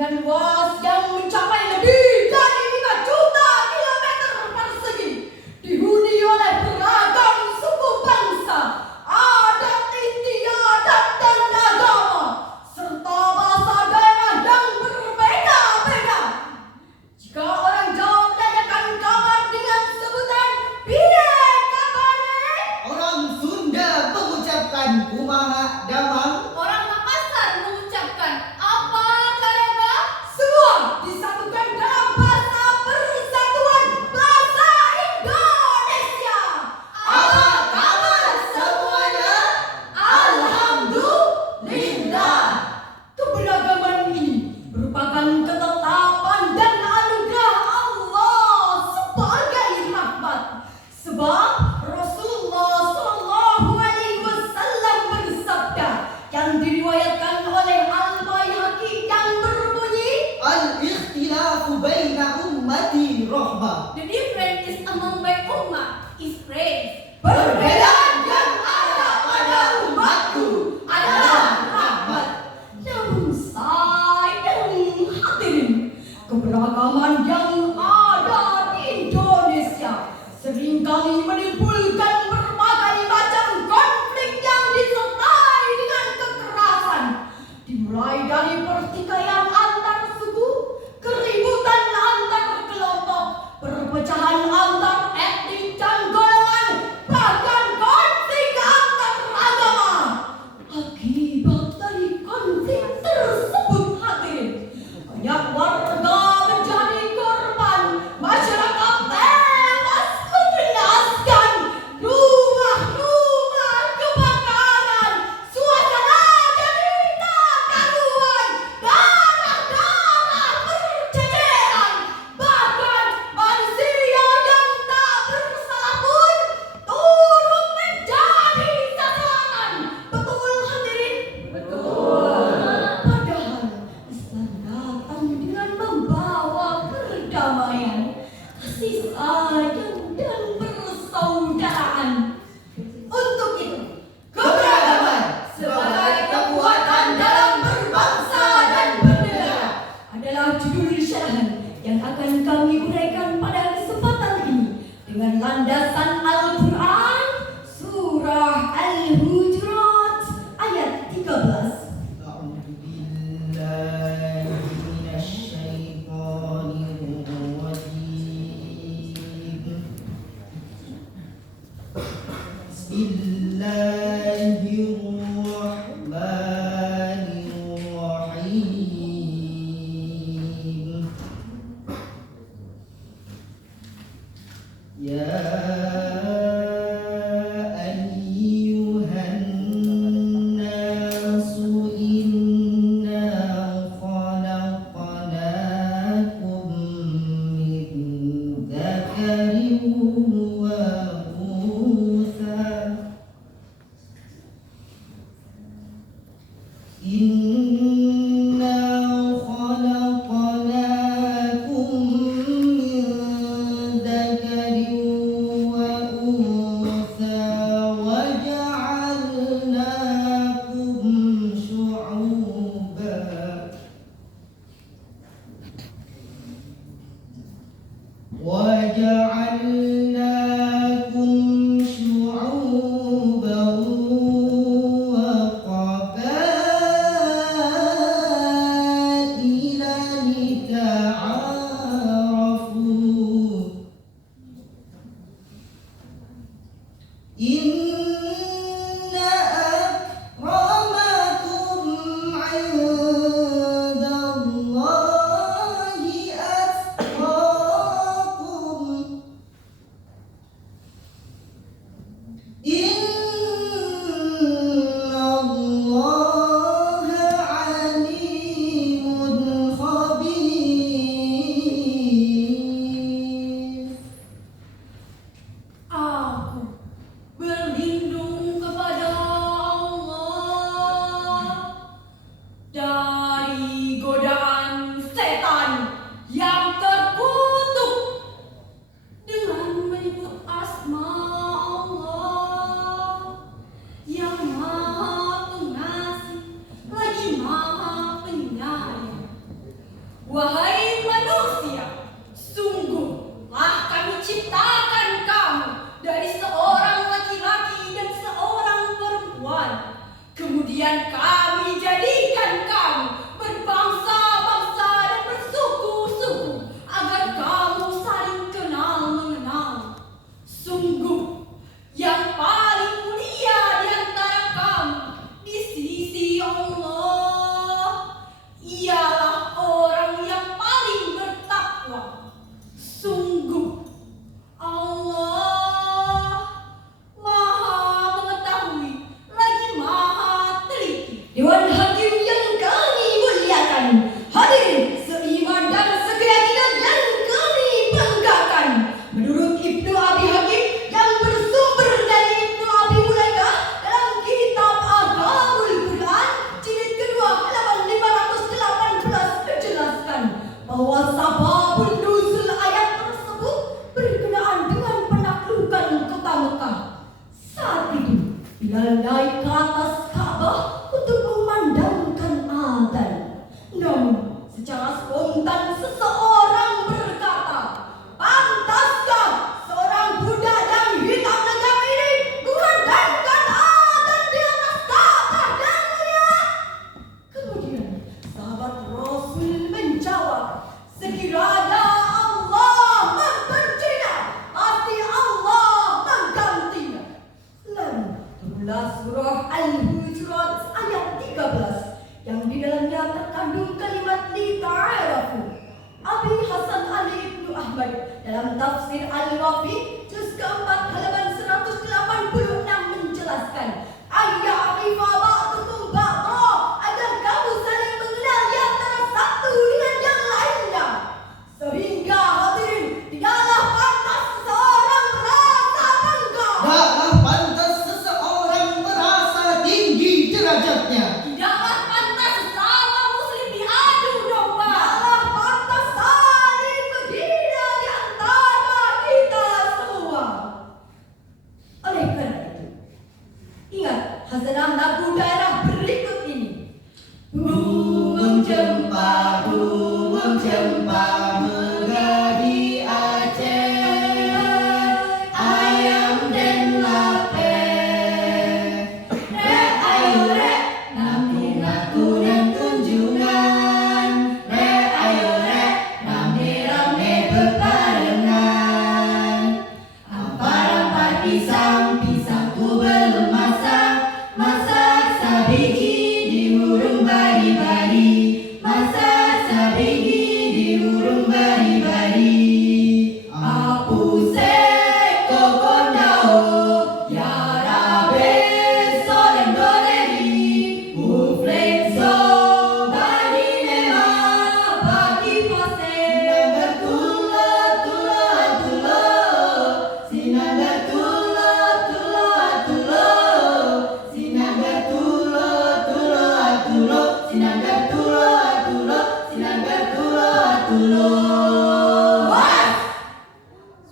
dengan luas yang mencapai lebih dari 5 juta kilometer persegi, dihuni oleh beragam suku bangsa, adat istiadat dan agama, serta bahasa daerah yang berbeda-beda. Jika orang Jawa menanyakan kabar dengan sebutan piye kabare, orang Sunda mengucapkan kumaha damang. Orang Makassar mengucapkan apa kareba. semua disatukan dalam bahasa persatuan bahasa Indonesia. Apa kabar semuanya? Alhamdulillah. Keberagaman ini merupakan ketetapan dan anugerah Allah sebagai rahmat. Sebab Rasulullah SAW bersabda yang diriwayatkan oleh Al-Baihaqi yang berbunyi, Al-ikhtilafu baina ummati rahmah. The difference is among my ummah is praise. perbedaan yang ada pada umatku adalah rahmat. Namun sayang hadirin, keberagaman yang ada di Indonesia seringkali menimbulkan berbagai macam konflik yang disertai dengan kekerasan, dimulai dari pertikaian antar suku, keributan antar kelompok, perpecahan antar etnik dan golongan, bahkan konflik antar agama. Akibat dari konflik tersebut hadirin, banyak warga menjadi korban, masyarakat tewas mengenaskan, rumah-rumah kebakaran, suasana jadi tak karuan, darah Wahai manusia, sungguhlah kami ciptakan kamu dari seorang laki-laki dan seorang perempuan. Kemudian kami jadikan kamu berbangsa-bangsa dan bersuku-suku agar kamu saling kenal mengenal. Sungguh, yang paling mulia di antara kamu di sisi Allah ialah orang yang paling bertakwa. Sungguh, Allah Maha Mengetahui lagi Maha Teliti. Dewan Hakim yang kami muliakan, hadirin seiman dan sekeyakinan yang kami banggakan. Menurut Ibnu Abi Hakim yang bersumber dari Ibnu Abi Mulaikah dalam kitab Aghamul Quran jilid kedua halaman 518 menjelaskan bahwa sababun nuzul ayat tersebut berkenaan dengan penaklukan kota Mekah. Saat itu Bilal naik ke atas Ka'bah untuk memandangkan adzan. Namun secara spontan seseorang berkata, "Pantaskah seorang budak yang hitam legam ini mengandangkan adzan di atas Ka'bah yang mulia?" Kemudian sahabat Rasul menjawab, "Sekiranya Allah membencinya, pasti Allah menggantinya." Lalu turunlah surah Al-Hujurat ayat 13 yang di dalamnya terkandung kalimat li ta'arafu. Abi Hasan Ali Ibnu Ahmad dalam tafsir Al-Rafi juz keempat halaman 186 menjelaskan, "Ayya'rifa ba'dukum ba'dha," agar kamu saling mengenal di antara satu dengan yang lainnya. Sehingga hadirin, tidaklah pantas seseorang merasa bangga. Tidaklah pantas seseorang merasa tinggi derajatnya. Tidaklah pantas sesama muslim diadu domba. Tidaklah pantas saling menghina di antara kita semua. Oleh karena itu, ingat hazanah lagu daerah berikut ini. Bungung cempa megah di Aceh, ayam dan lape. Rek ayo rek, nanti ngaku dan kunjungan. Rek ayo rek, rame-rame bebarengan. Ampar-ampar pisang-pisangku belum masak. Masak sabiji di hurung bari-bari. Masak sabiji di hurung bari-bari. Apuse kokondao, ya rabe soleng doreri. Uflexo bari nema bagi pase. Sinaga tulo tulo atulo. Sinaga tulo tulo atulo. Sinaga tulo atulo. Sinaga tulo atulo.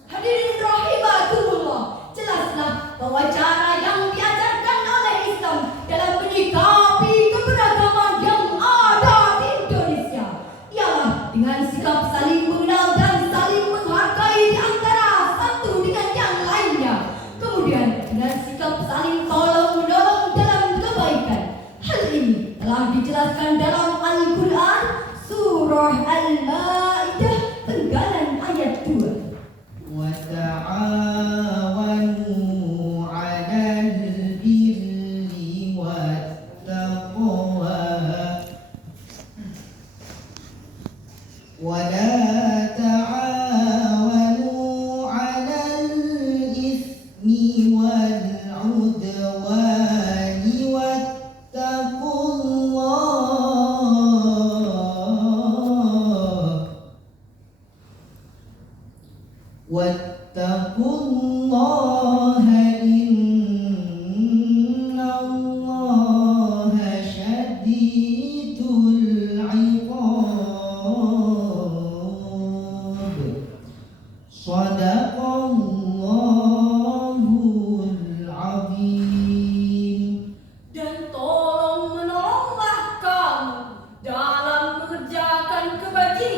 Hadirin rahimakumullah, jelaslah bahwa cara yang diajarkan oleh Islam dalam menyikapi keberagaman yang ada di Indonesia ialah dengan sikap saling mengenal dan saling menghargai di antara satu dengan yang lainnya. Kemudian dengan sikap saling tolong-menolong dalam kebaikan. Hal ini telah dijelaskan dalam Al-Quran surah Al-Ma'idah Penggalan ayat 2. وتعاونوا على البر والتقوى ولا تعاونوا على الإثم والعدوان واتقوا الله واتقوا الله إن الله شديد العقاب. صدق الله العظيم. Dan tolong menolonglah kamu dalam mengerjakan kebajikan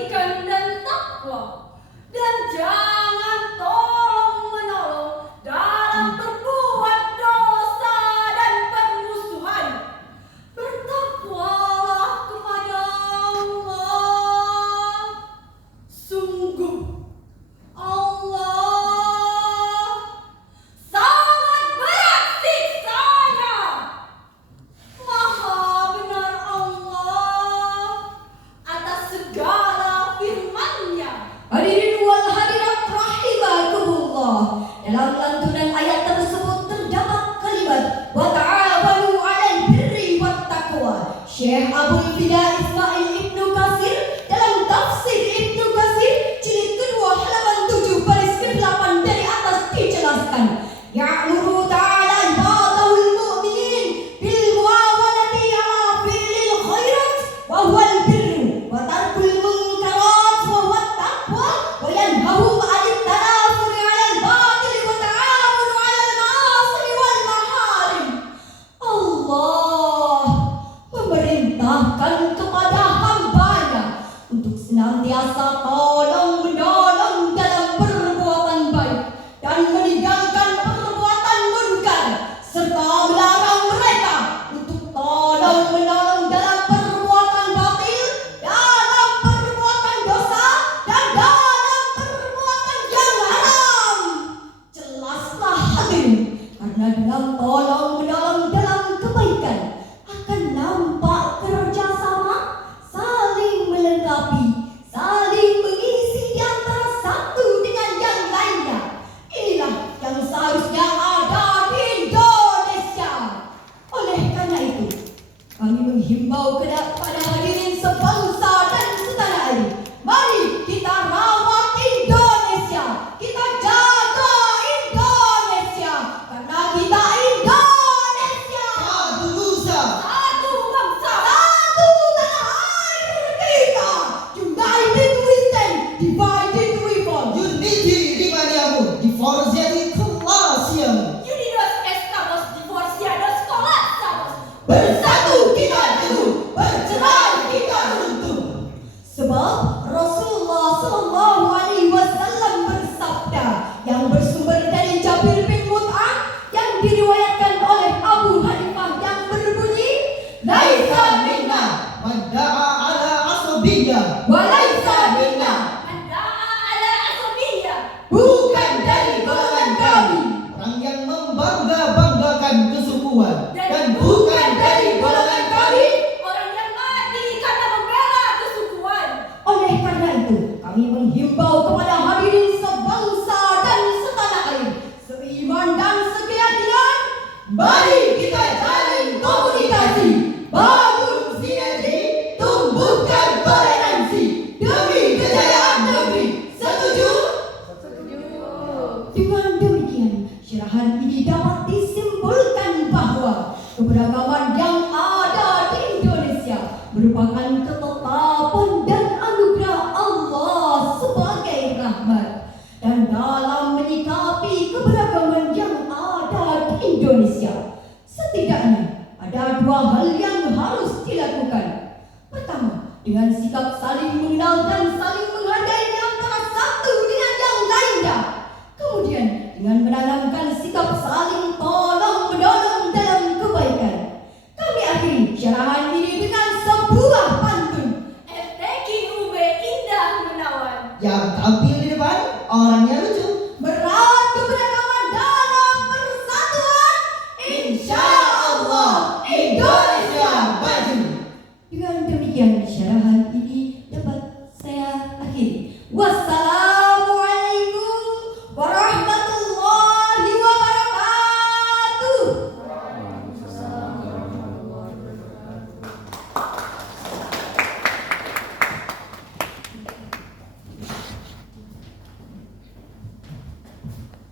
asabiyah. Walaisa minna. Man da'a ala asabiyah. Bukan dari golongan kami. Orang yang membangga-banggakan kesukuan dan bukan dari golongan kami. Orang yang mati karena membela kesukuan. Oleh karena itu, kami menghimbau kepada hadirin sebangsa dan setanah air, seiman dan sekeyakinan, mari kita jalin komunikasi, bangun sinergi, tumbuhkan toleransi demi kejayaan negeri. Setuju? Dengan demikian, syarahan ini dapat disimpulkan bahwa keberagaman yang ada di Indonesia merupakan ketetapan dan anugerah Allah sebagai rahmat. Dan dalam menyikapi keberagaman yang ada di Indonesia, setidaknya ada dua hal yang harus dilakukan. Pertama, dengan sikap saling mengenal dan saling menghargai antara satu dengan yang lainnya. Kemudian, dengan menanamkan sikap saling tolong menolong dalam kebaikan. Kami akhiri syarahan ini dengan sebuah pantun. FTQ UB Indah Menawan. Yang tampil di depan orangnya lucu. Merawat keberagaman dalam persatuan. Insya Allah Indonesia maju. Dengan demikian syarahan ini dapat saya akhiri. Wassalam.